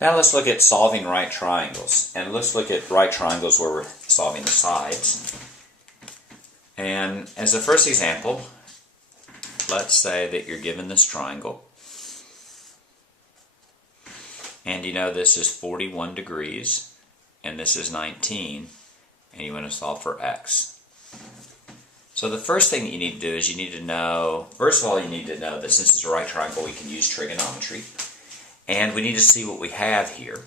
Now let's look at solving right triangles. And let's look at right triangles where we're solving the sides. And as a first example, let's say that you're given this triangle. And you know this is 41 degrees, and this is 19, and you want to solve for x. So the first thing that you need to do is you need to know, first of all, you need to know that since it's a right triangle, we can use trigonometry. And we need to see what we have here.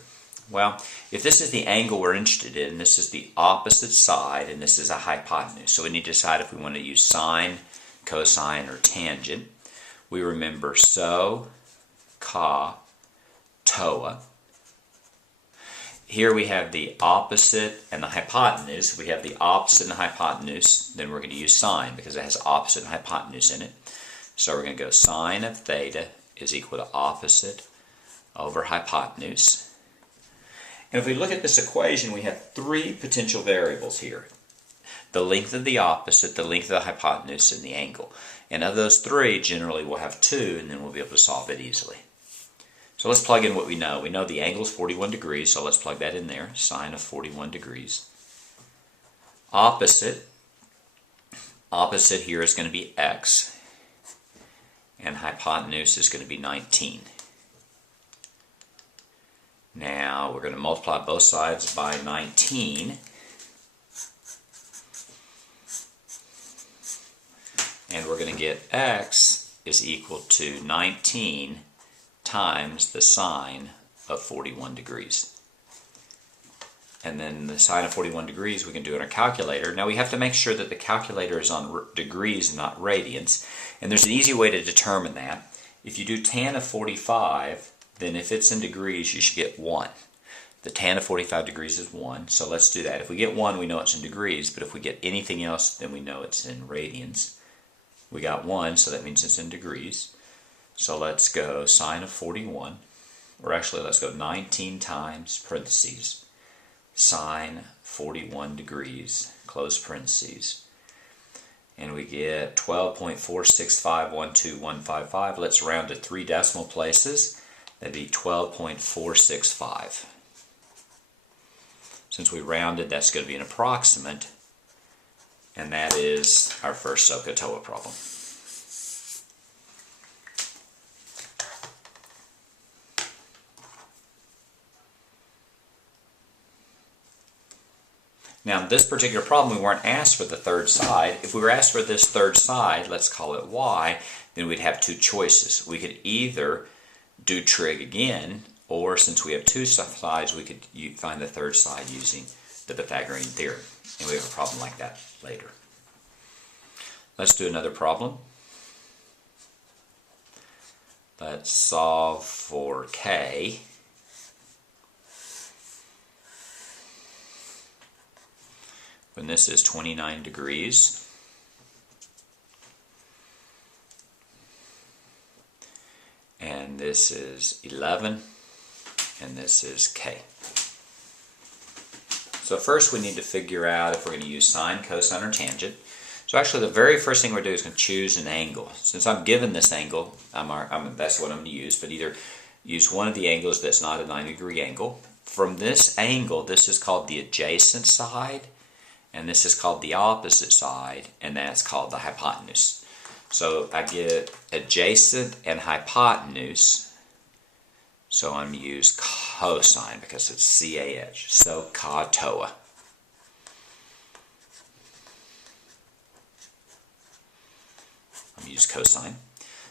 Well, if this is the angle we're interested in, this is the opposite side, and this is a hypotenuse. So we need to decide if we want to use sine, cosine, or tangent. We remember SO, CA, TOA. Here we have the opposite and the hypotenuse. We have the opposite and the hypotenuse. Then we're going to use sine because it has opposite and hypotenuse in it. So we're going to go sine of theta is equal to opposite over hypotenuse. And if we look at this equation, we have three potential variables here. The length of the opposite, the length of the hypotenuse, and the angle. And of those three, generally we'll have two, and then we'll be able to solve it easily. So let's plug in what we know. We know the angle is 41 degrees, so let's plug that in there. Sine of 41 degrees. Opposite here is going to be x, and hypotenuse is going to be 19. Now we're going to multiply both sides by 19. And we're going to get x is equal to 19 times the sine of 41 degrees. And then the sine of 41 degrees we can do in our calculator. Now we have to make sure that the calculator is on degrees and not radians. And there's an easy way to determine that. If you do tan of 45, then if it's in degrees, you should get 1. The tan of 45 degrees is 1, so let's do that. If we get 1, we know it's in degrees, but if we get anything else, then we know it's in radians. We got 1, so that means it's in degrees. So let's go sine of 41, or actually let's go 19 times parentheses, sine 41 degrees, close parentheses. And we get 12.46512155. Let's round to 3 decimal places. That'd be 12.465. Since we rounded, that's going to be an approximate, and that is our first SOHCAHTOA problem. Now, in this particular problem, we weren't asked for the third side. If we were asked for this third side, let's call it y, then we'd have two choices. We could either do trig again, or since we have two sides, we could find the third side using the Pythagorean theorem. And we have a problem like that later. Let's do another problem. Let's solve for k. When this is 29 degrees. And this is 11, and this is k. So first we need to figure out if we're going to use sine, cosine, or tangent. So actually the very first thing we're going to do is going to choose an angle. Since I'm given this angle, that's what I'm going to use, but either use one of the angles that's not a 90-degree angle. From this angle, this is called the adjacent side, and this is called the opposite side, and that's called the hypotenuse. So I get adjacent and hypotenuse, so I'm going to use cosine because it's CAH, so SOHCAHTOA. I'm going to use cosine.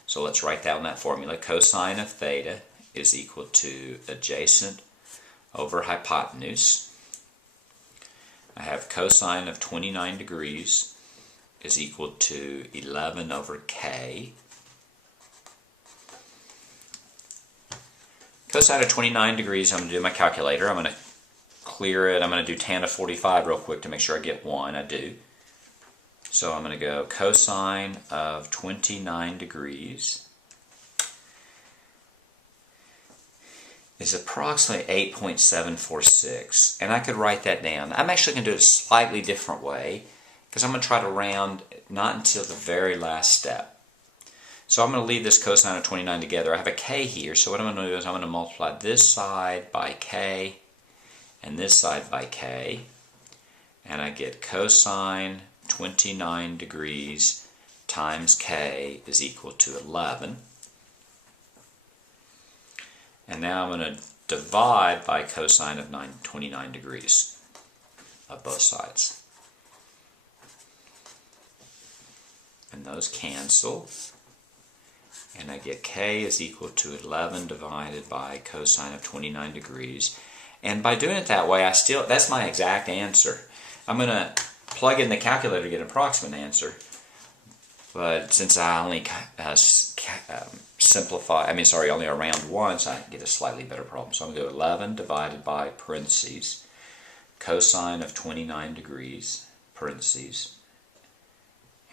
So let's write down that formula. Cosine of theta is equal to adjacent over hypotenuse. I have cosine of 29 degrees is equal to 11 over k. Cosine of 29 degrees, I'm going to do my calculator. I'm going to clear it. I'm going to do tan of 45 real quick to make sure I get 1. I do. So I'm going to go cosine of 29 degrees is approximately 8.746. And I could write that down. I'm actually going to do it a slightly different way because I'm going to try to round not until the very last step. So I'm going to leave this cosine of 29 together. I have a k here, so what I'm going to do is I'm going to multiply this side by k and this side by k, and I get cosine 29 degrees times k is equal to 11. And now I'm going to divide by cosine of 29 degrees of both sides. And those cancel. And I get k is equal to 11 divided by cosine of 29 degrees. And by doing it that way, that's my exact answer. I'm going to plug in the calculator to get an approximate answer. But since I only only around once, I get a slightly better problem. So I'm going to go 11 divided by parentheses, cosine of 29 degrees, parentheses,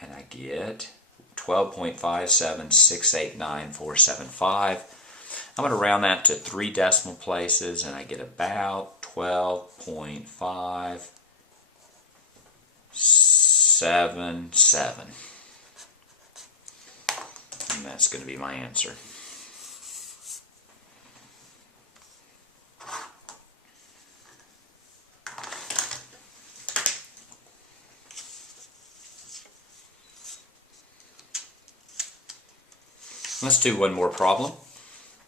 and I get 12.57689,475. I'm going to round that to 3 decimal places, and I get about 12.577. And that's going to be my answer. Let's do one more problem.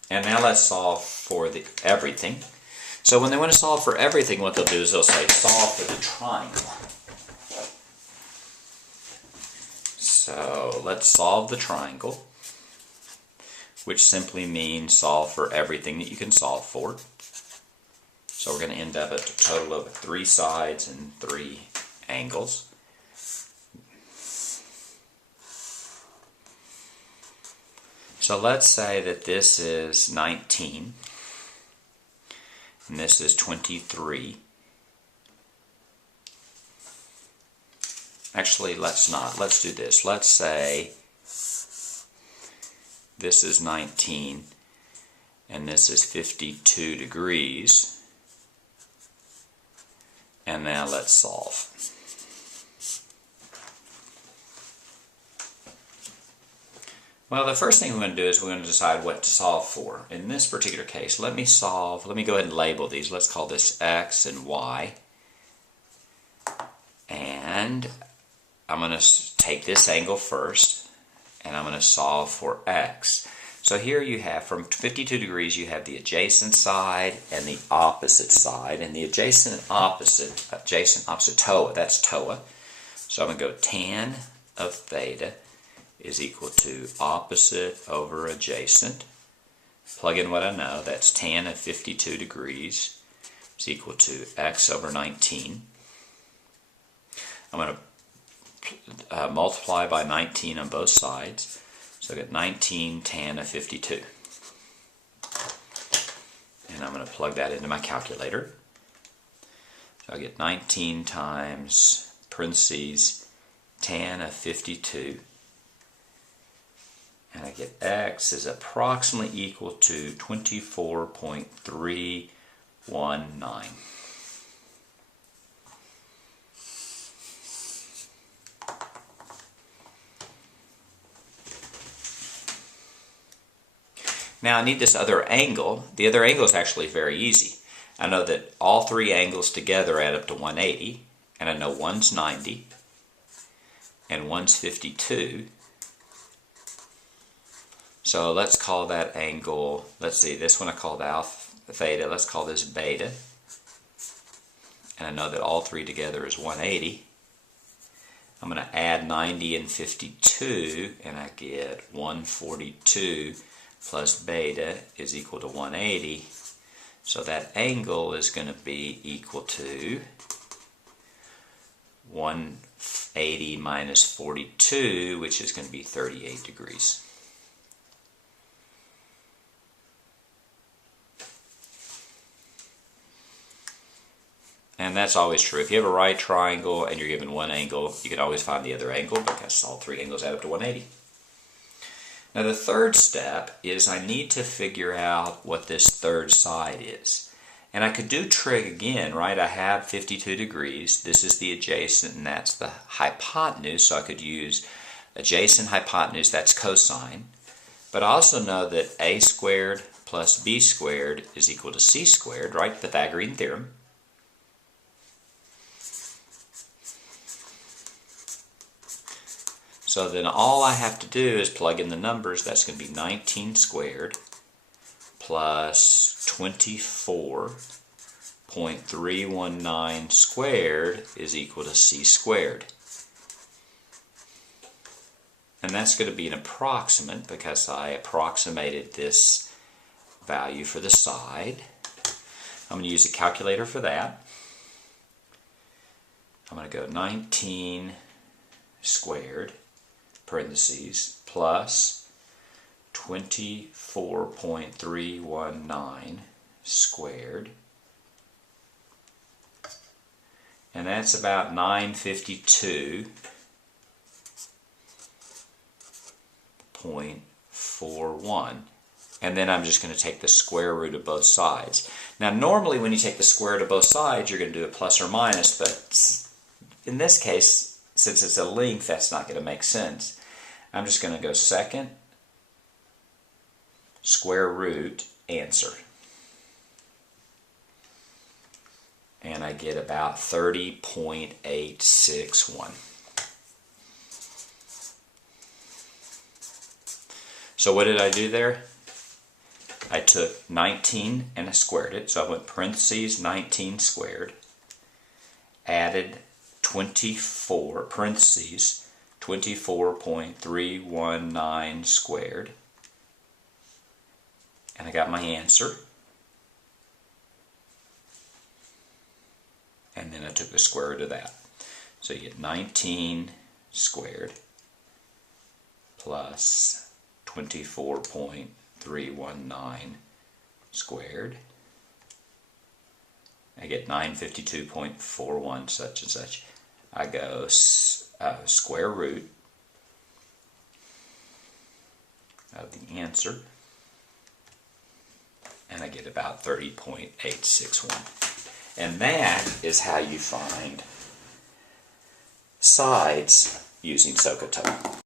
And now let's solve for everything. So when they want to solve for everything, what they'll do is they'll say solve for the triangle. So let's solve the triangle, which simply means solve for everything that you can solve for. So we're going to end up at a total of 3 sides and 3 angles. So let's say that this is 19 and this is 23. Actually, let's not. Let's do this. Let's say this is 19 and this is 52 degrees. And now let's solve. Well, the first thing we're going to do is we're going to decide what to solve for. In this particular case, let me go ahead and label these. Let's call this x and y. And I'm going to take this angle first, and I'm going to solve for x. So here you have, from 52 degrees, you have the adjacent side and the opposite side. And the adjacent opposite TOA, that's TOA. So I'm going to go tan of theta is equal to opposite over adjacent. Plug in what I know, that's tan of 52 degrees is equal to x over 19. I'm going to multiply by 19 on both sides. So I get 19 tan of 52. And I'm going to plug that into my calculator. So I get 19 times parentheses tan of 52. And I get x is approximately equal to 24.319. Now I need this other angle. The other angle is actually very easy. I know that all 3 angles together add up to 180, and I know one's 90, and one's 52. So let's call that angle, let's see, this one I called alpha, theta, let's call this beta. And I know that all 3 together is 180. I'm going to add 90 and 52, and I get 142 plus beta is equal to 180. So that angle is going to be equal to 180 minus 42, which is going to be 38 degrees. And that's always true. If you have a right triangle and you're given one angle, you can always find the other angle because all 3 angles add up to 180. Now the third step is I need to figure out what this third side is. And I could do trig again, right? I have 52 degrees. This is the adjacent and that's the hypotenuse. So I could use adjacent hypotenuse, that's cosine. But I also know that a squared plus b squared is equal to c squared, right? Pythagorean theorem. So then all I have to do is plug in the numbers. That's going to be 19 squared plus 24.319 squared is equal to c squared. And that's going to be an approximate because I approximated this value for the side. I'm going to use a calculator for that. I'm going to go 19 squared, parentheses, plus 24.319 squared. And that's about 952.41. And then I'm just going to take the square root of both sides. Now normally when you take the square root of both sides you're going to do a plus or minus, but in this case, since it's a length, that's not going to make sense. I'm just going to go second, square root, answer. And I get about 30.861. So what did I do there? I took 19 and I squared it. So I went parentheses 19 squared, added 24, parentheses, 24.319 squared, and I got my answer. And then I took the square root of that. So you get 19 squared plus 24.319 squared. I get 952.41 such and such. I go square root of the answer, and I get about 30.861. And that is how you find sides using SOHCAHTOA.